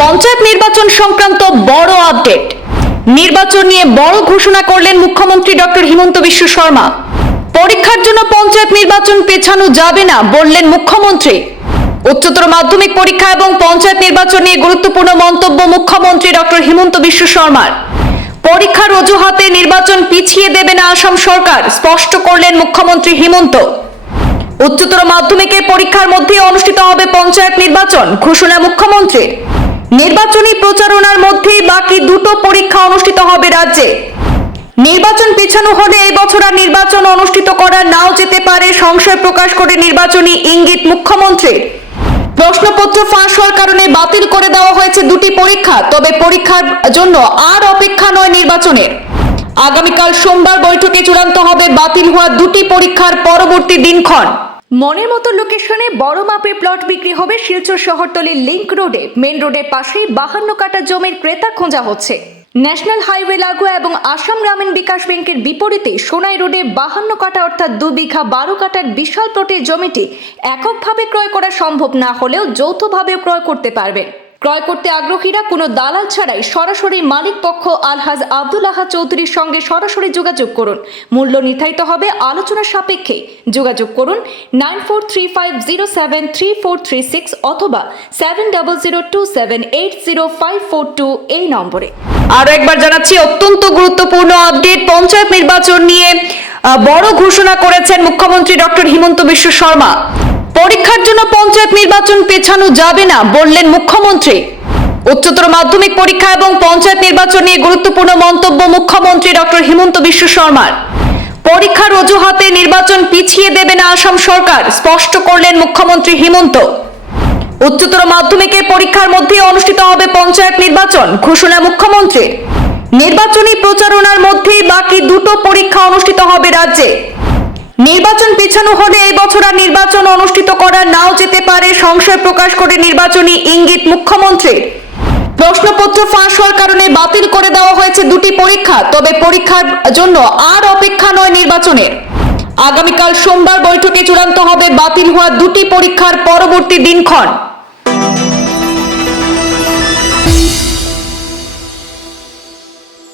পঞ্চায়েত নির্বাচন সংক্রান্ত বড় আপডেট। নির্বাচন নিয়ে বড় ঘোষণা করলেন মুখ্যমন্ত্রী ডক্টর হিমন্ত বিশ্ব শর্মা। পরীক্ষার জন্য পঞ্চায়েত নির্বাচন পেছানো যাবে না বললেন মুখ্যমন্ত্রী। উচ্চতর মাধ্যমিক পরীক্ষা এবং পঞ্চায়েত নির্বাচন নিয়ে গুরুত্বপূর্ণ মন্তব্য মুখ্যমন্ত্রী ডক্টর হিমন্ত বিশ্ব শর্মার। পরীক্ষার অজুহাতে নির্বাচন পিছিয়ে দেবে না আসাম সরকার, স্পষ্ট করলেন মুখ্যমন্ত্রী হিমন্ত। উচ্চতর মাধ্যমিকের পরীক্ষার মধ্যে অনুষ্ঠিত হবে পঞ্চায়েত নির্বাচন, ঘোষণা মুখ্যমন্ত্রীর। নির্বাচনী প্রচারণার মধ্যেই বাকি দুটো পরীক্ষা অনুষ্ঠিত হবে রাজ্যে। নির্বাচন পিছানো হলে এই বছর আর নির্বাচন অনুষ্ঠিত করা নাও যেতে পারে সংশয় প্রকাশ করে নির্বাচনী ইঙ্গিত মুখ্যমন্ত্রীর। প্রশ্নপত্র ফাঁস হওয়ার কারণে বাতিল করে দেওয়া হয়েছে দুটি পরীক্ষা, তবে পরীক্ষার জন্য আর অপেক্ষা নয় নির্বাচনের আগামীকাল সোমবার বৈঠকে চূড়ান্ত হবে বাতিল হওয়া দুটি পরীক্ষার পরবর্তী দিনক্ষণ। মনের মতো লোকেশনে বড় মাপের প্লট বিক্রি হবে শিলচর শহরতলির লিংক রোডে মেন রোডের পাশেই বাহান্ন কাটা জমির ক্রেতা খোঁজা হচ্ছে। ন্যাশনাল হাইওয়ে লাগোয়া এবং আসাম গ্রামীণ বিকাশ ব্যাংকের বিপরীতে সোনাই রোডে বাহান্ন কাটা অর্থাৎ দু বিঘা বারো কাটার বিশাল প্লটের জমিটি এককভাবে ক্রয় করা সম্ভব না হলেও যৌথভাবে ক্রয় করতে পারবেন। ক্রয় করতে আগ্রহীরা কোনো দালাল ছাড়াই সরাসরি মালিক পক্ষ আলহাজ আহা চৌধুরীর সঙ্গে সরাসরি যোগাযোগ করুন। মূল্য নির্ধারিত হবে আলোচনার সাপেক্ষে। যোগাযোগ করুন nine four three five zero seven three four three six অথবা seven double zero two seven eight zero five four two এই নম্বরে। আরও একবার জানাচ্ছি, অত্যন্ত গুরুত্বপূর্ণ আপডেট। পঞ্চায়েত নির্বাচন নিয়ে বড় ঘোষণা করেছেন মুখ্যমন্ত্রী ডক্টর হিমন্ত বিশ্ব শর্মা। পরীক্ষার জন্য পঞ্চায়েত নির্বাচন পেছানো যাবে না বললেন মুখ্যমন্ত্রী। উচ্চতর মাধ্যমিক পরীক্ষা এবং পঞ্চায়েত নির্বাচন নিয়ে গুরুত্বপূর্ণ মন্তব্য মুখ্যমন্ত্রী ডক্টর হিমন্ত বিশ্ব শর্মার। পরীক্ষার অজুহাতে নির্বাচন পিছিয়ে দেবে না আসাম সরকার, স্পষ্ট করলেন মুখ্যমন্ত্রী হিমন্ত। উচ্চতর মাধ্যমিকের পরীক্ষার মধ্যে অনুষ্ঠিত হবে পঞ্চায়েত নির্বাচন, ঘোষণা মুখ্যমন্ত্রীর। নির্বাচনী প্রচারণার মধ্যেই বাকি দুটো পরীক্ষা অনুষ্ঠিত হবে রাজ্যে। নির্বাচন পেছানো হলে এই বছর আর নির্বাচন অনুষ্ঠিত করা নাও যেতে পারে সংশয় প্রকাশ করে নির্বাচনী ইঙ্গিত মুখ্যমন্ত্রীর। প্রশ্নপত্র ফাঁস হওয়ার কারণে বাতিল করে দেওয়া হয়েছে দুটি পরীক্ষা, তবে পরীক্ষার জন্য আর অপেক্ষা নয় নির্বাচনের। আগামীকাল সোমবার বৈঠকে চূড়ান্ত হবে বাতিল হওয়া দুটি পরীক্ষার পরবর্তী দিনক্ষণ।